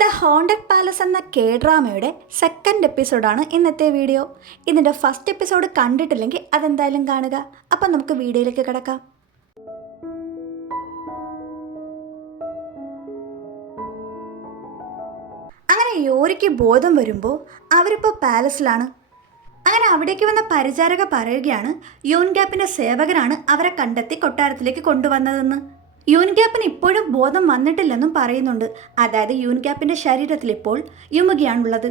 The haunted palace എന്ന K ഡ്രാമയുടെ second എപ്പിസോഡാണ് ഇന്നത്തെ വീഡിയോ. ഇതിൻ്റെ ഫസ്റ്റ് എപ്പിസോഡ് കണ്ടിട്ടില്ലെങ്കിൽ അതെന്തായാലും കാണുക. അപ്പം നമുക്ക് വീഡിയോയിലേക്ക് കിടക്കാം. അങ്ങനെ യോരിക്ക് ബോധം വരുമ്പോൾ അവരിപ്പോൾ പാലസിലാണ്. അങ്ങനെ അവിടേക്ക് വന്ന പരിചാരക പറയുകയാണ് യൂൻഗ്യാപ്പിൻ്റെ സേവകനാണ് അവരെ കണ്ടെത്തി കൊട്ടാരത്തിലേക്ക് കൊണ്ടുവന്നതെന്ന്. യൂൻഗ്യാപ്പിന് ഇപ്പോഴും ബോധം വന്നിട്ടില്ലെന്നും പറയുന്നുണ്ട്. അതായത് യൂൻഗ്യാപ്പിൻ്റെ ശരീരത്തിൽ ഇപ്പോൾ യുമുകിയാണുള്ളത്.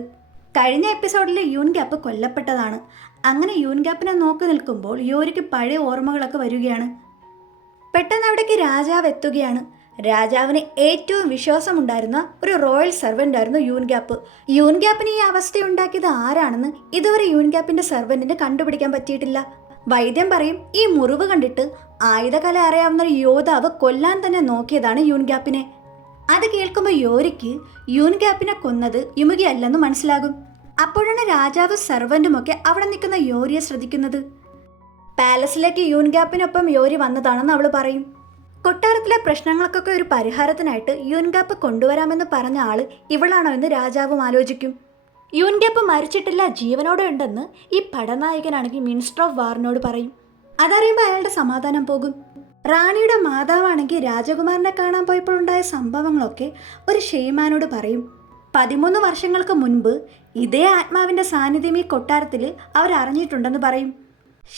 കഴിഞ്ഞ എപ്പിസോഡിൽ യൂൻഗ്യാപ്പ് കൊല്ലപ്പെട്ടതാണ്. അങ്ങനെ യൂൻഗ്യാപ്പിനെ നോക്കി നിൽക്കുമ്പോൾ യോരിക്ക് പഴയ ഓർമ്മകളൊക്കെ വരികയാണ്. പെട്ടെന്ന് അവിടേക്ക് രാജാവ് എത്തുകയാണ്. രാജാവിന് ഏറ്റവും വിശ്വാസമുണ്ടായിരുന്ന ഒരു റോയൽ സെർവൻ്റ് ആയിരുന്നു യൂൻഗ്യാപ്പ്. യൂൻഗ്യാപ്പിന് ഈ അവസ്ഥയുണ്ടാക്കിയത് ആരാണെന്ന് ഇതുവരെ യൂൻഗ്യാപ്പിൻ്റെ സെർവൻറ്റിന് കണ്ടുപിടിക്കാൻ പറ്റിയിട്ടില്ല. വൈദ്യം പറയും ഈ മുറിവ് കണ്ടിട്ട് ആയുധകല അറിയാവുന്ന ഒരു യോദ്ധാവ് കൊല്ലാൻ തന്നെ നോക്കിയതാണ് യൂൻഗ്യാപ്പിനെ. അത് കേൾക്കുമ്പോൾ യോരിക്ക് യൂൻഗ്യാപ്പിനെ കൊന്നത് യുമുകി അല്ലെന്ന് മനസ്സിലാകും. അപ്പോഴാണ് രാജാവ് സെർവൻറ്റുമൊക്കെ അവിടെ നിൽക്കുന്ന യോരിയെ ശ്രദ്ധിക്കുന്നത്. പാലസിലേക്ക് യൂൻഗ്യാപ്പിനൊപ്പം യോരി വന്നതാണെന്ന് അവൾ പറയും. കൊട്ടാരത്തിലെ പ്രശ്നങ്ങൾക്കൊക്കെ ഒരു പരിഹാരത്തിനായിട്ട് യൂൻഗ്യാപ്പ് കൊണ്ടുവരാമെന്ന് പറഞ്ഞ ആള് ഇവളാണോ എന്ന് രാജാവും ആലോചിക്കും. യൂൻഗ്യാപ്പ് മരിച്ചിട്ടില്ല, ജീവനോടെ ഉണ്ടെന്ന് ഈ പടനായകനാണെങ്കിൽ മിനിസ്റ്റർ ഓഫ് വാറിനോട് പറയും. അതറിയുമ്പോൾ അയാളുടെ സമാധാനം പോകും. റാണിയുടെ മാതാവാണെങ്കിൽ രാജകുമാരനെ കാണാൻ പോയപ്പോഴുണ്ടായ സംഭവങ്ങളൊക്കെ ഒരു ഷെയ്മാനോട് പറയും. 13 വർഷങ്ങൾക്ക് മുൻപ് ഇതേ ആത്മാവിൻ്റെ സാന്നിധ്യം ഈ കൊട്ടാരത്തിൽ അവരറിഞ്ഞിട്ടുണ്ടെന്ന് പറയും.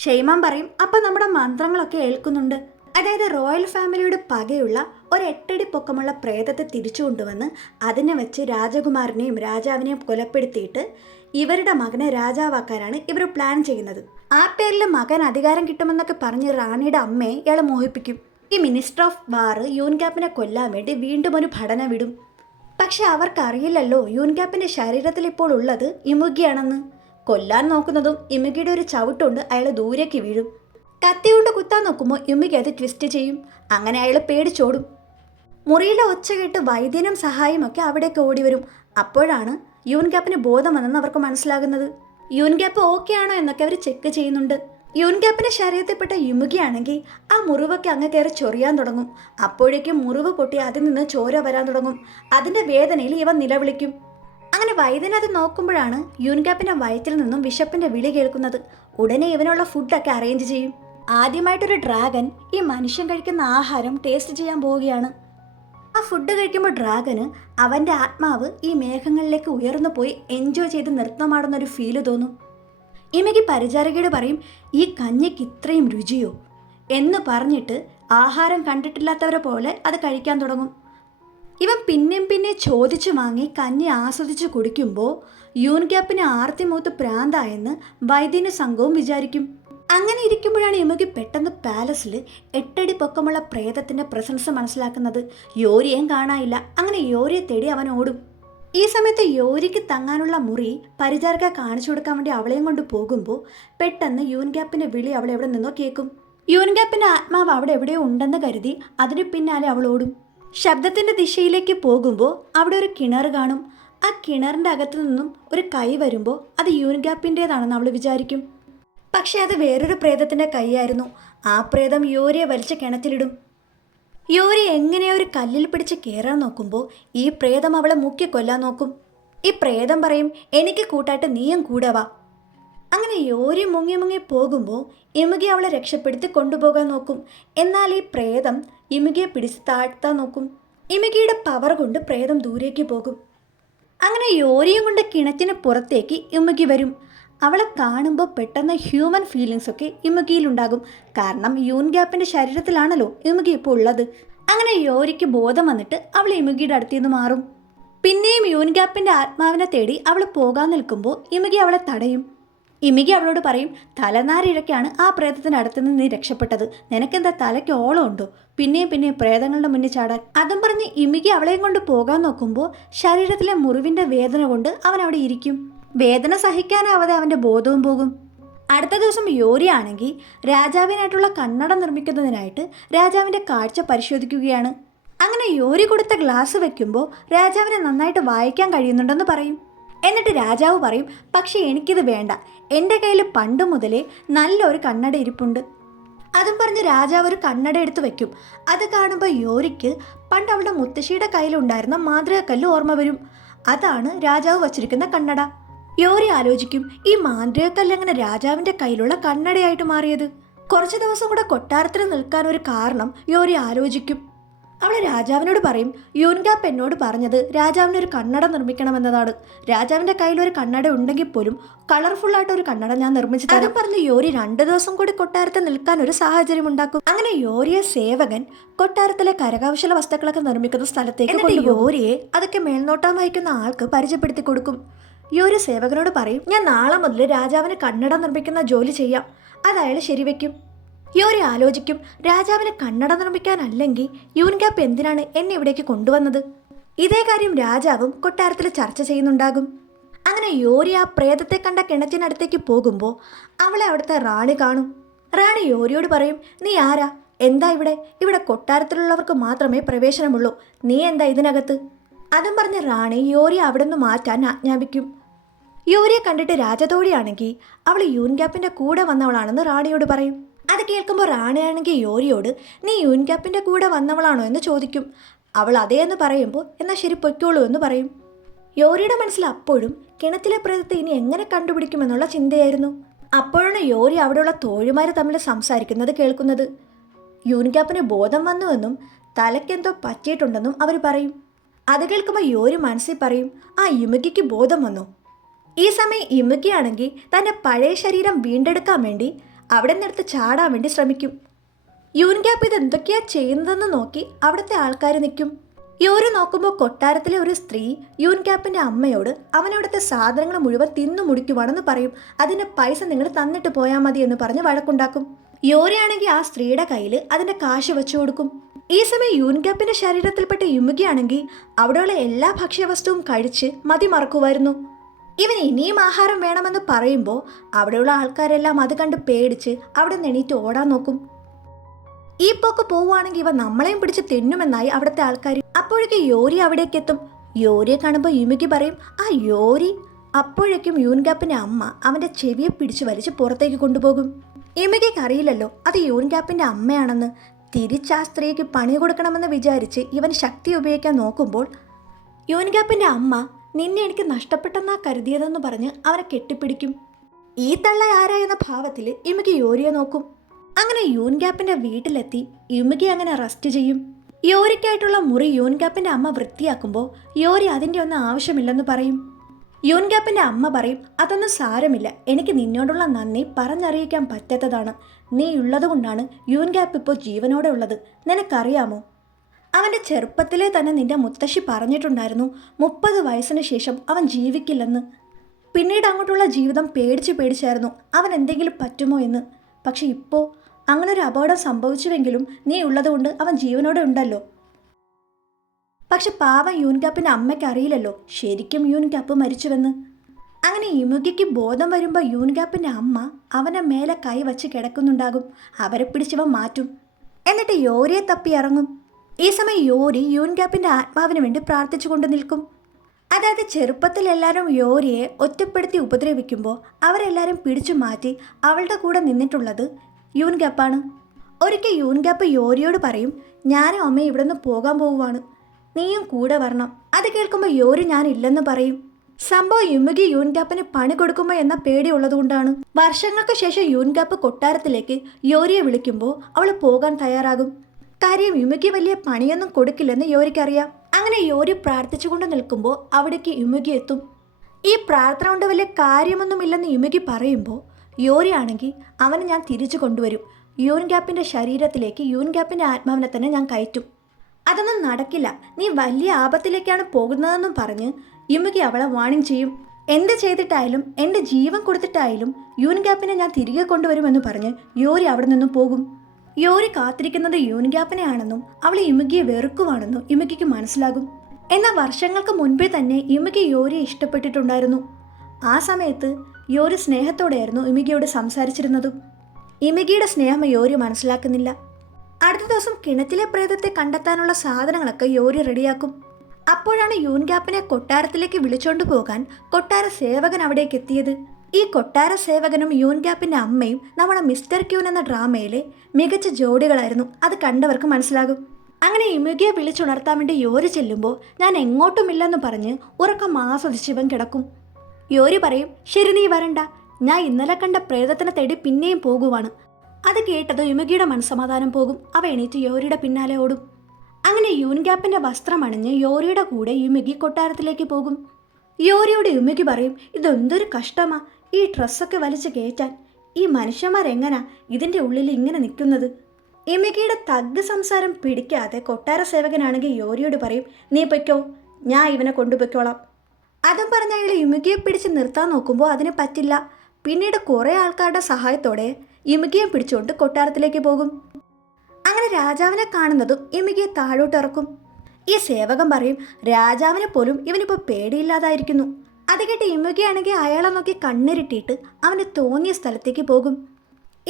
ഷെയ്മാൻ പറയും അപ്പം നമ്മുടെ മന്ത്രങ്ങളൊക്കെ ഏൽക്കുന്നുണ്ട്. അതായത് റോയൽ ഫാമിലിയുടെ പകയുള്ള ഒരു 8 അടി പൊക്കമുള്ള പ്രേതത്തെ തിരിച്ചു കൊണ്ടുവന്ന് അതിനെ വെച്ച് രാജകുമാരനെയും രാജാവിനെയും കൊലപ്പെടുത്തിയിട്ട് ഇവരുടെ മകനെ രാജാവാക്കാനാണ് ഇവർ പ്ലാൻ ചെയ്യുന്നത്. ആ പേരിൽ മകൻ അധികാരം കിട്ടുമെന്നൊക്കെ പറഞ്ഞ് റാണിയുടെ അമ്മയെ ഇയാൾ മോഹിപ്പിക്കും. ഈ മിനിസ്റ്റർ ഓഫ് വാർ യൂൻഗ്യാപ്പിനെ കൊല്ലാൻ വേണ്ടി വീണ്ടും ഒരു പഠനം വിടും. പക്ഷെ അവർക്കറിയില്ലല്ലോ യൂൻഗ്യാപ്പിൻ്റെ ശരീരത്തിൽ ഇപ്പോൾ ഉള്ളത് ഇമുകിയാണെന്ന്. കൊല്ലാൻ നോക്കുന്നതും ഇമുകിയുടെ ഒരു ചവിട്ടുകൊണ്ട് അയാൾ ദൂരേക്ക് വീഴും. കത്തി കൊണ്ട് കുത്താൻ നോക്കുമ്പോൾ യുമിക്ക് അത് ട്വിസ്റ്റ് ചെയ്യും. അങ്ങനെ അയാൾ പേടിച്ചോടും. മുറിയിലെ ഒച്ച കേട്ട് വൈദ്യനും സഹായമൊക്കെ അവിടേക്ക് ഓടി വരും. അപ്പോഴാണ് യൂൻഗ്യാപ്പിന് ബോധം വന്നെന്ന് അവർക്ക് മനസ്സിലാകുന്നത്. യൂൻഗ്യാപ്പ് ഓക്കെ ആണോ എന്നൊക്കെ അവർ ചെക്ക് ചെയ്യുന്നുണ്ട്. യൂൻഗ്യാപ്പിൻ്റെ ശരീരത്തിൽപ്പെട്ട യുമുകിയാണെങ്കിൽ ആ മുറിവൊക്കെ അങ്ങ് കയറി ചൊറിയാൻ തുടങ്ങും. അപ്പോഴേക്കും മുറിവ് പൊട്ടി അതിൽ നിന്ന് ചോര വരാൻ തുടങ്ങും. അതിൻ്റെ വേദനയിൽ ഇവ നിലവിളിക്കും. അങ്ങനെ വൈദ്യൻ അത് നോക്കുമ്പോഴാണ് യൂൻഗ്യാപ്പിൻ്റെ വയറ്റിൽ നിന്നും വിശപ്പിൻ്റെ വിളി കേൾക്കുന്നത്. ഉടനെ ഇവനുള്ള ഫുഡൊക്കെ അറേഞ്ച് ചെയ്യും. ആദ്യമായിട്ടൊരു ഡ്രാഗൻ ഈ മനുഷ്യൻ കഴിക്കുന്ന ആഹാരം ടേസ്റ്റ് ചെയ്യാൻ പോവുകയാണ്. ആ ഫുഡ് കഴിക്കുമ്പോൾ ഡ്രാഗന് അവൻ്റെ ആത്മാവ് ഈ മേഘങ്ങളിലേക്ക് ഉയർന്നു പോയി എൻജോയ് ചെയ്ത് നൃത്തമാടുന്നൊരു ഫീല് തോന്നും. ഇമയ്ക്ക് പരിചാരകയോട് പറയും ഈ കഞ്ഞിക്ക് ഇത്രയും രുചിയോ എന്ന് പറഞ്ഞിട്ട് ആഹാരം കണ്ടിട്ടില്ലാത്തവരെ പോലെ അത് കഴിക്കാൻ തുടങ്ങും. ഇവൻ പിന്നെയും പിന്നെ ചോദിച്ചു വാങ്ങി കഞ്ഞി ആസ്വദിച്ച് കുടിക്കുമ്പോൾ യൂൻഗ്യാപ്പിന് ആർത്തിമൂത്ത് പ്രാന്തായെന്ന് വൈദ്യന് സംഘവും വിചാരിക്കും. അങ്ങനെ ഇരിക്കുമ്പോഴാണ് യുമുകി പെട്ടെന്ന് പാലസിൽ 8 അടി പൊക്കമുള്ള പ്രേതത്തിൻ്റെ പ്രസൻസ് മനസ്സിലാക്കുന്നത്. യോരിയേയും കാണാനില്ല. അങ്ങനെ യോരിയെ തേടി അവൻ ഓടും. ഈ സമയത്ത് യോരിക്ക് തങ്ങാനുള്ള മുറി പരിചാരക കാണിച്ചു കൊടുക്കാൻ വേണ്ടി അവളെയും കൊണ്ട് പോകുമ്പോൾ പെട്ടെന്ന് യൂൻഗ്യാപ്പിൻ്റെ വിളി അവൾ എവിടെ നിന്നോ കേൾക്കും. യൂൻഗ്യാപ്പിൻ്റെ ആത്മാവ് അവിടെ എവിടെയോ ഉണ്ടെന്ന് കരുതി അതിന് പിന്നാലെ അവൾ ഓടും. ശബ്ദത്തിൻ്റെ ദിശയിലേക്ക് പോകുമ്പോൾ അവിടെ ഒരു കിണർ കാണും. ആ കിണറിൻ്റെ അകത്തു നിന്നും ഒരു കൈ വരുമ്പോൾ അത് യൂൻഗ്യാപ്പിൻ്റേതാണെന്ന് അവൾ വിചാരിക്കും. പക്ഷെ അത് വേറൊരു പ്രേതത്തിൻ്റെ കൈയായിരുന്നു. ആ പ്രേതം യോരിയെ വലിച്ച് കിണറ്റിലിടും. യോരി എങ്ങനെയോ ഒരു കല്ലിൽ പിടിച്ച് കയറാൻ നോക്കുമ്പോൾ ഈ പ്രേതം അവളെ മുക്കിക്കൊല്ലാൻ നോക്കും. ഈ പ്രേതം പറയും എനിക്ക് കൂട്ടായിട്ട് നീയും കൂടെ വാ. അങ്ങനെ യോരി മുങ്ങി മുങ്ങി പോകുമ്പോൾ ഇമുകി അവളെ രക്ഷപ്പെടുത്തി കൊണ്ടുപോകാൻ നോക്കും. എന്നാൽ ഈ പ്രേതം ഇമുകിയെ പിടിച്ച് താഴ്ത്താൻ നോക്കും. ഇമുകിയുടെ പവർ കൊണ്ട് പ്രേതം ദൂരേക്ക് പോകും. അങ്ങനെ യോരിയും കൊണ്ട് കിണറ്റിന് പുറത്തേക്ക് ഇമുകി വരും. അവളെ കാണുമ്പോൾ പെട്ടെന്ന് ഹ്യൂമൻ ഫീലിങ്സ് ഒക്കെ ഇമുകിയിലുണ്ടാകും. കാരണം യൂൻഗ്യാപ്പിൻ്റെ ശരീരത്തിലാണല്ലോ ഇമുകി ഇപ്പോൾ ഉള്ളത്. അങ്ങനെ യോരിക്ക് ബോധം വന്നിട്ട് അവൾ ഇമുകിയുടെ അടുത്ത് നിന്ന് മാറും. പിന്നെയും യൂൻഗ്യാപ്പിൻ്റെ ആത്മാവിനെ തേടി അവൾ പോകാൻ നിൽക്കുമ്പോൾ ഇമുകി അവളെ തടയും. ഇമുകി അവളോട് പറയും തലനാരിഴക്കാണ് ആ പ്രേതത്തിൻ്റെ അടുത്ത് നിന്ന് നീ രക്ഷപ്പെട്ടത്. നിനക്കെന്താ തലയ്ക്ക് ഓളം ഉണ്ടോ പിന്നെയും പ്രേതങ്ങളുടെ മുന്നിൽ ചാടാൻ. അതും പറഞ്ഞ് ഇമുകി അവളെയും കൊണ്ട് പോകാൻ നോക്കുമ്പോൾ ശരീരത്തിലെ മുറിവിൻ്റെ വേദന കൊണ്ട് അവൻ അവിടെ ഇരിക്കും. വേദന സഹിക്കാനാവാതെ അവൻ്റെ ബോധവും പോകും. അടുത്ത ദിവസം യോരി ആണെങ്കിൽ രാജാവിനായിട്ടുള്ള കണ്ണട നിർമ്മിക്കുന്നതിനായിട്ട് രാജാവിൻ്റെ കാഴ്ച പരിശോധിക്കുകയാണ്. അങ്ങനെ യോരി കൊടുത്ത ഗ്ലാസ് വെക്കുമ്പോൾ രാജാവിനെ നന്നായിട്ട് വായിക്കാൻ കഴിയുന്നുണ്ടെന്ന് പറയും. എന്നിട്ട് രാജാവ് പറയും പക്ഷേ എനിക്കിത് വേണ്ട, എൻ്റെ കയ്യിൽ പണ്ട് മുതലേ നല്ലൊരു കണ്ണട ഇരിപ്പുണ്ട്. അതും പറഞ്ഞ് രാജാവ് ഒരു കണ്ണട എടുത്ത് വെക്കും. അത് കാണുമ്പോൾ യോരിക്ക് പണ്ട് അവളുടെ മുത്തശ്ശിയുടെ കയ്യിലുണ്ടായിരുന്ന മാന്ത്രികക്കല്ല് ഓർമ്മ വരും. അതാണ് രാജാവ് വച്ചിരിക്കുന്ന കണ്ണട. യോരി ആലോചിക്കും, ഈ മാന്ത്രികക്കല്ല് എങ്ങനെ രാജാവിന്റെ കയ്യിലുള്ള കണ്ണടയായിട്ട് മാറിയത്? കുറച്ചു ദിവസം കൂടെ കൊട്ടാരത്തിൽ നിൽക്കാൻ ഒരു കാരണം യോരി ആലോചിക്കും. അവൾ രാജാവിനോട് പറയും, യൂൻഗാപ്പ് എന്നോട് പറഞ്ഞത് രാജാവിന് ഒരു കണ്ണട നിർമ്മിക്കണമെന്നതാണ്. രാജാവിന്റെ കയ്യിൽ ഒരു കണ്ണട ഉണ്ടെങ്കിൽ പോലും കളർഫുൾ ആയിട്ട് ഒരു കണ്ണട ഞാൻ നിർമ്മിച്ചു തരാം പറഞ്ഞ് യോരി 2 ദിവസം കൂടി കൊട്ടാരത്തിൽ നിൽക്കാൻ ഒരു സാഹചര്യം ഉണ്ടാക്കും. അങ്ങനെ യോരിയെ സേവകൻ കൊട്ടാരത്തിലെ കരകൗശല വസ്തുക്കളൊക്കെ നിർമ്മിക്കുന്ന സ്ഥലത്തേക്ക് കൊണ്ടുപോകും. യോരിയെ അതൊക്കെ മേൽനോട്ടം വഹിക്കുന്ന ആൾക്ക് പരിചയപ്പെടുത്തി കൊടുക്കും. യോരി സേവകനോട് പറയും, ഞാൻ നാളെ മുതൽ രാജാവിന് കണ്ണട നിർമ്മിക്കുന്ന ജോലി ചെയ്യാം. അത് അയാൾ ശരിവെക്കും. യോരി ആലോചിക്കും, രാജാവിന് കണ്ണട നിർമ്മിക്കാനല്ലെങ്കിൽ യൂൻഗാപ്പ് എന്തിനാണ് എന്നെ ഇവിടേക്ക് കൊണ്ടുവന്നത്? ഇതേ കാര്യം രാജാവും കൊട്ടാരത്തിൽ ചർച്ച ചെയ്യുന്നുണ്ടാകും. അങ്ങനെ യോരി ആ പ്രേതത്തെ കണ്ട കിണറ്റിനടുത്തേക്ക് പോകുമ്പോൾ അവളെ അവിടുത്തെ റാണി കാണും. റാണി യോരിയോട് പറയും, നീ ആരാ? എന്താ ഇവിടെ കൊട്ടാരത്തിലുള്ളവർക്ക് മാത്രമേ പ്രവേശനമുള്ളൂ. നീ എന്താ ഇതിനകത്ത്? അതും പറഞ്ഞ് റാണി യോരി അവിടെ നിന്ന് മാറ്റാൻ ആജ്ഞാപിക്കും. യോരിയെ കണ്ടിട്ട് രാജതോടിയാണെങ്കിൽ അവൾ യൂൻഗാപ്പിന്റെ കൂടെ വന്നവളാണെന്ന് റാണിയോട് പറയും. അത് കേൾക്കുമ്പോൾ റാണിയാണെങ്കിൽ യോരിയോട്, നീ യൂൻഗാപ്പിന്റെ കൂടെ വന്നവളാണോ എന്ന് ചോദിക്കും. അവൾ അതേ എന്ന് പറയുമ്പോൾ എന്നാൽ ശരി പൊയ്ക്കോളൂ എന്ന് പറയും. യോരിയുടെ മനസ്സിൽ അപ്പോഴും കിണറ്റിലെ പ്രേതത്തെ ഇനി എങ്ങനെ കണ്ടുപിടിക്കുമെന്നുള്ള ചിന്തയായിരുന്നു. അപ്പോഴാണ് യോരി അവിടെയുള്ള തോഴിമാർ തമ്മിൽ സംസാരിക്കുന്നത് കേൾക്കുന്നത്. യൂൻഗാപ്പിന് ബോധം വന്നുവെന്നും തലയ്ക്കെന്തോ പറ്റിയിട്ടുണ്ടെന്നും അവർ പറയും. അത് കേൾക്കുമ്പോൾ യോരി മനസ്സിൽ പറയും, ആ ഇമുകിക്ക് ബോധം വന്നു. ഈ സമയം ഇമുകിയാണെങ്കിൽ തൻ്റെ പഴയ ശരീരം വീണ്ടെടുക്കാൻ വേണ്ടി അവിടെ നിന്നെടുത്ത് ചാടാൻ വേണ്ടി ശ്രമിക്കും. യൂൻഗാപ്പ് ഇത് എന്തൊക്കെയാ ചെയ്യുന്നതെന്ന് നോക്കി അവിടുത്തെ ആൾക്കാർ നിൽക്കും. യോരി നോക്കുമ്പോൾ കൊട്ടാരത്തിലെ ഒരു സ്ത്രീ യൂൻഗാപ്പിൻ്റെ അമ്മയോട് അവനവിടുത്തെ സാധനങ്ങൾ മുഴുവൻ തിന്നു മുടിക്കുവാണെന്ന് പറയും. അതിൻ്റെ പൈസ നിങ്ങൾ തന്നിട്ട് പോയാൽ മതി എന്ന് പറഞ്ഞ് വഴക്കുണ്ടാക്കും. യോരിയാണെങ്കിൽ ആ സ്ത്രീയുടെ കയ്യിൽ അതിൻ്റെ കാശ് വെച്ചു കൊടുക്കും. ഈ സമയം യൂൻഗാപ്പിൻ്റെ ശരീരത്തിൽപ്പെട്ട ഇമുകിയാണെങ്കിൽ അവിടെയുള്ള എല്ലാ ഭക്ഷ്യവസ്തുവും കഴിച്ച് മതി മറക്കുമായിരുന്നു. ഇവൻ ഇനിയും ആഹാരം വേണമെന്ന് പറയുമ്പോൾ അവിടെയുള്ള ആൾക്കാരെല്ലാം അത് കണ്ട് പേടിച്ച് അവിടെ നിന്ന് എണീറ്റ് ഓടാൻ നോക്കും. ഈ പോക്ക് പോവുകയാണെങ്കിൽ ഇവ നമ്മളെയും പിടിച്ച് തിന്നുമെന്നായി അവിടുത്തെ ആൾക്കാർ. അപ്പോഴേക്കും യോരി അവിടേക്ക് എത്തും. യോരിയെ കാണുമ്പോൾ ഇമുകി പറയും, ആ യോരി. അപ്പോഴേക്കും യൂൻഗാപ്പിൻ്റെ അമ്മ അവൻ്റെ ചെവിയെ പിടിച്ച് വലിച്ച് പുറത്തേക്ക് കൊണ്ടുപോകും. ഇമുകിക്ക് അറിയില്ലല്ലോ അത് യൂൻഗാപ്പിൻ്റെ അമ്മയാണെന്ന്. തിരിച്ച് ആ സ്ത്രീക്ക് പണി കൊടുക്കണമെന്ന് വിചാരിച്ച് ഇവൻ ശക്തി ഉപയോഗിക്കാൻ നോക്കുമ്പോൾ യൂൻഗാപ്പിൻ്റെ അമ്മ, നിന്നെ എനിക്ക് നഷ്ടപ്പെട്ടെന്നാ കരുതിയതെന്ന് പറഞ്ഞ് അവനെ കെട്ടിപ്പിടിക്കും. ഈ തള്ള ആരാ എന്ന ഭാവത്തിൽ ഇമുകി യോരിയെ നോക്കും. അങ്ങനെ യൂൻഗാപ്പിൻ്റെ വീട്ടിലെത്തി ഇമുകി അങ്ങനെ അറസ്റ്റ് ചെയ്യും. യോരിക്കായിട്ടുള്ള മുറി യൂൻഗാപ്പിൻ്റെ അമ്മ വൃത്തിയാക്കുമ്പോൾ യോരി അതിൻ്റെ ഒന്നും ആവശ്യമില്ലെന്ന് പറയും. യൂൻഗാപ്പിൻ്റെ അമ്മ പറയും, അതൊന്നും സാരമില്ല, എനിക്ക് നിന്നോടുള്ള നന്ദി പറഞ്ഞറിയിക്കാൻ പറ്റാത്തതാണ്. നീ ഉള്ളത് കൊണ്ടാണ് യൂൻഗാപ്പ് ഇപ്പോൾ ജീവനോടെ ഉള്ളത്. നിനക്കറിയാമോ, അവൻ്റെ ചെറുപ്പത്തിലെ തന്നെ നിന്റെ മുത്തശ്ശി പറഞ്ഞിട്ടുണ്ടായിരുന്നു 30 വയസ്സിന് ശേഷം അവൻ ജീവിക്കില്ലെന്ന്. പിന്നീട് അങ്ങോട്ടുള്ള ജീവിതം പേടിച്ചായിരുന്നു അവൻ എന്തെങ്കിലും പറ്റുമോ എന്ന്. പക്ഷെ ഇപ്പോൾ അങ്ങനൊരു അപകടം സംഭവിച്ചുവെങ്കിലും നീ ഉള്ളതുകൊണ്ട് അവൻ ജീവനോടെ ഉണ്ടല്ലോ. പക്ഷെ പാവം യൂൻഗാപ്പിൻ്റെ അമ്മയ്ക്ക് അറിയില്ലല്ലോ ശരിക്കും യൂൻഗാപ്പ് മരിച്ചുവെന്ന്. അങ്ങനെ ഇമുകിക്ക് ബോധം വരുമ്പോൾ യൂൻഗാപ്പിൻ്റെ അമ്മ അവനെ മേലെ കൈ വച്ച് കിടക്കുന്നുണ്ടാകും. അവരെ പിടിച്ചവൻ മാറ്റും. എന്നിട്ട് യോരിയെ തപ്പി ഇറങ്ങും. ഈ സമയം യോരി യൂൻഗാപ്പിൻ്റെ ആത്മാവിന് വേണ്ടി പ്രാർത്ഥിച്ചു കൊണ്ട് നിൽക്കും. അതായത് ചെറുപ്പത്തിൽ എല്ലാവരും യോരിയെ ഒറ്റപ്പെടുത്തി ഉപദ്രവിക്കുമ്പോൾ അവരെല്ലാവരും പിടിച്ചു മാറ്റി അവളുടെ കൂടെ നിന്നിട്ടുള്ളത് യൂൻഗാപ്പാണ്. ഒരിക്കൽ യൂൻഗാപ്പ് യോരിയോട് പറയും, ഞാനും അമ്മയും ഇവിടെ നിന്ന് പോകാൻ പോവുകയാണ്, നീയും കൂടെ വരണം. അത് കേൾക്കുമ്പോൾ യോരി ഞാനില്ലെന്ന് പറയും. സംഭവം ഇമുകി യൂൻഗാപ്പിന് പണി കൊടുക്കുമോ എന്ന പേടിയുള്ളതുകൊണ്ടാണ്. വർഷങ്ങൾക്ക് ശേഷം യൂൻഗാപ്പ് കൊട്ടാരത്തിലേക്ക് യോരിയെ വിളിക്കുമ്പോൾ അവൾ പോകാൻ തയ്യാറാകും. കാര്യം ഇമുകി വലിയ പണിയൊന്നും കൊടുക്കില്ലെന്ന് യോരിക്കറിയാം. അങ്ങനെ യോരി പ്രാർത്ഥിച്ചുകൊണ്ട് നിൽക്കുമ്പോൾ അവിടേക്ക് ഇമുകി എത്തും. ഈ പ്രാർത്ഥന കൊണ്ട് വലിയ കാര്യമൊന്നുമില്ലെന്ന് ഇമുകി പറയുമ്പോൾ യോരി ആണെങ്കിൽ അവനെ ഞാൻ തിരിച്ചു കൊണ്ടുവരും. യൂൻഗാപ്പിൻ്റെ ശരീരത്തിലേക്ക് യൂൻഗാപ്പിൻ്റെ ആത്മാവിനെ തന്നെ ഞാൻ കയറ്റും. അതൊന്നും നടക്കില്ല, നീ വലിയ ആപത്തിലേക്കാണ് പോകുന്നതെന്നും പറഞ്ഞ് ഇമുകി അവളെ വാണിംഗ് ചെയ്യും. എന്ത് ചെയ്തിട്ടായാലും എൻ്റെ ജീവൻ കൊടുത്തിട്ടായാലും യൂൻഗാപ്പിനെ ഞാൻ തിരികെ കൊണ്ടുവരുമെന്ന് പറഞ്ഞ് യോരി അവിടെ നിന്നും പോകും. യോരി കാത്തിരിക്കുന്നത് യൂൻഗാപ്പിനെ ആണെന്നും അവൾ ഇമുകിയെ വെറുക്കുവാണെന്നും ഇമുകിക്ക് മനസ്സിലാകും. എന്നാൽ വർഷങ്ങൾക്ക് മുൻപേ തന്നെ ഇമുകി യോരിയെ ഇഷ്ടപ്പെട്ടിട്ടുണ്ടായിരുന്നു. ആ സമയത്ത് യോരി സ്നേഹത്തോടെയായിരുന്നു ഇമുകിയോട് സംസാരിച്ചിരുന്നതും. ഇമുകിയുടെ സ്നേഹം യോരി മനസ്സിലാക്കുന്നില്ല. അടുത്ത ദിവസം കിണറ്റിലെ പ്രേതത്തെ കണ്ടെത്താനുള്ള സാധനങ്ങളൊക്കെ യോരി റെഡിയാക്കും. അപ്പോഴാണ് യൂൻഗാപ്പിനെ കൊട്ടാരത്തിലേക്ക് വിളിച്ചോണ്ട് പോകാൻ കൊട്ടാര സേവകൻ അവിടേക്ക് എത്തിയത്. ഈ കൊട്ടാര സേവകനും യൂൻഗ്യാപ്പിൻ്റെ അമ്മയും നമ്മുടെ മിസ്റ്റർ ക്യൂൻ എന്ന ഡ്രാമയിലെ മികച്ച ജോഡികളായിരുന്നു. അത് കണ്ടവർക്ക് മനസ്സിലാകും. അങ്ങനെ യുമിഗയെ വിളിച്ചുണർത്താൻ വേണ്ടി യോരി ചെല്ലുമ്പോൾ ഞാൻ എങ്ങോട്ടുമില്ലെന്ന് പറഞ്ഞ് ഉറക്കം ആസ്വദിച്ച് ഇവൻ കിടക്കും. യോരി പറയും, ശരി നീ വരണ്ട, ഞാൻ ഇന്നലെ കണ്ട പ്രേതത്തിനെ തേടി പിന്നെയും പോകുവാണ്. അത് കേട്ടത് യുമിഗയുടെ മനസ്സമാധാനം പോകും. അവ എണീറ്റ് യോരിയുടെ പിന്നാലെ ഓടും. അങ്ങനെ യൂൻഗ്യാപ്പിൻ്റെ വസ്ത്രം അണിഞ്ഞ് യോരിയുടെ കൂടെ യുമിഗി കൊട്ടാരത്തിലേക്ക് പോകും. യോരിയോട് യുമിഗി പറയും, ഇതെന്തൊരു കഷ്ടമാ ഈ ഡ്രസ്സൊക്കെ വലിച്ചു കയറ്റാൻ. ഈ മനുഷ്യന്മാരെങ്ങനാ ഇതിൻ്റെ ഉള്ളിൽ ഇങ്ങനെ നിൽക്കുന്നത്? യുമിഗിയുടെ തഗ് സംസാരം പിടിക്കാതെ കൊട്ടാര സേവകനാണെങ്കിൽ യോരിയോട് പറയും, നീ പൊയ്ക്കോ, ഞാൻ ഇവനെ കൊണ്ടുപോയിക്കോളാം. അതും പറഞ്ഞ അയാൾ യുമിഗയെ പിടിച്ച് നിർത്താൻ നോക്കുമ്പോൾ അതിന് പറ്റില്ല. പിന്നീട് കുറേ ആൾക്കാരുടെ സഹായത്തോടെ യുമിഗയെ പിടിച്ചുകൊണ്ട് കൊട്ടാരത്തിലേക്ക് പോകും. അങ്ങനെ രാജാവിനെ കാണുന്നതും യുമിഗയെ താഴോട്ടിറക്കും. ഈ സേവകൻ പറയും, രാജാവിനെ പോലും ഇവനിപ്പോൾ പേടിയില്ലാതായിരിക്കുന്നു. അത് കേട്ട് യുമിഗയാണെങ്കിൽ അയാളെ നോക്കി കണ്ണിരിട്ടിട്ട് അവന് തോന്നിയ സ്ഥലത്തേക്ക് പോകും.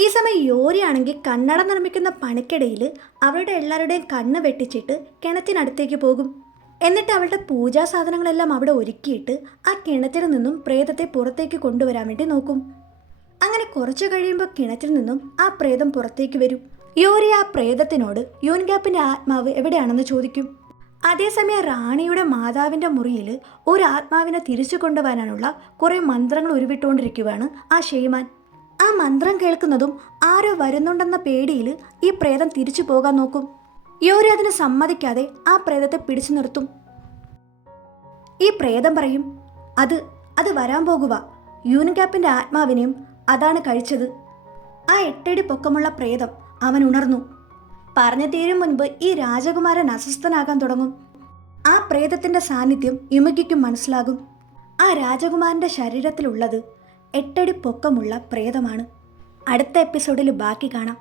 ഈ സമയം യോരി ആണെങ്കിൽ കണ്ണട നിർമ്മിക്കുന്ന പണിക്കിടയിൽ അവരുടെ എല്ലാവരുടെയും കണ്ണ് വെട്ടിച്ചിട്ട് കിണറ്റിനടുത്തേക്ക് പോകും. എന്നിട്ട് അവളുടെ പൂജാ സാധനങ്ങളെല്ലാം അവിടെ ഒരുക്കിയിട്ട് ആ കിണറ്റിൽ നിന്നും പ്രേതത്തെ പുറത്തേക്ക് കൊണ്ടുവരാൻ വേണ്ടി നോക്കും. അങ്ങനെ കുറച്ചു കഴിയുമ്പോൾ കിണറ്റിൽ നിന്നും ആ പ്രേതം പുറത്തേക്ക് വരും. യോരി ആ പ്രേതത്തിനോട് യൂൻഗ്യാപ്പിൻ്റെ ആത്മാവ് എവിടെയാണെന്ന് ചോദിക്കും. അതേസമയം റാണിയുടെ മാതാവിൻ്റെ മുറിയിൽ ഒരു ആത്മാവിനെ തിരിച്ചു കൊണ്ടുവരാനുള്ള കുറേ മന്ത്രങ്ങൾ ഉരുവിട്ടുകൊണ്ടിരിക്കുകയാണ് ആ ഷെയ്മാൻ. ആ മന്ത്രം കേൾക്കുന്നതും ആരോ വരുന്നുണ്ടെന്ന പേടിയിൽ ഈ പ്രേതം തിരിച്ചു പോകാൻ നോക്കും. യോരി അതിന് സമ്മതിക്കാതെ ആ പ്രേതത്തെ പിടിച്ചു നിർത്തും. ഈ പ്രേതം പറയും, അത് വരാൻ പോകുക. യൂൻഗ്യാപ്പിൻ്റെ ആത്മാവിനെയും അതാണ് കഴിച്ചത്. ആ 8 അടി പൊക്കമുള്ള പ്രേതം അവൻ ഉണർന്നു. പറഞ്ഞു തീരും മുൻപ് ഈ രാജകുമാരൻ അസ്വസ്ഥനാകാൻ തുടങ്ങും. ആ പ്രേതത്തിൻ്റെ സാന്നിധ്യം യുമിഗയ്ക്കും മനസ്സിലാകും. ആ രാജകുമാരൻ്റെ ശരീരത്തിലുള്ളത് 8 അടി പൊക്കമുള്ള പ്രേതമാണ്. അടുത്ത എപ്പിസോഡിൽ ബാക്കി കാണാം.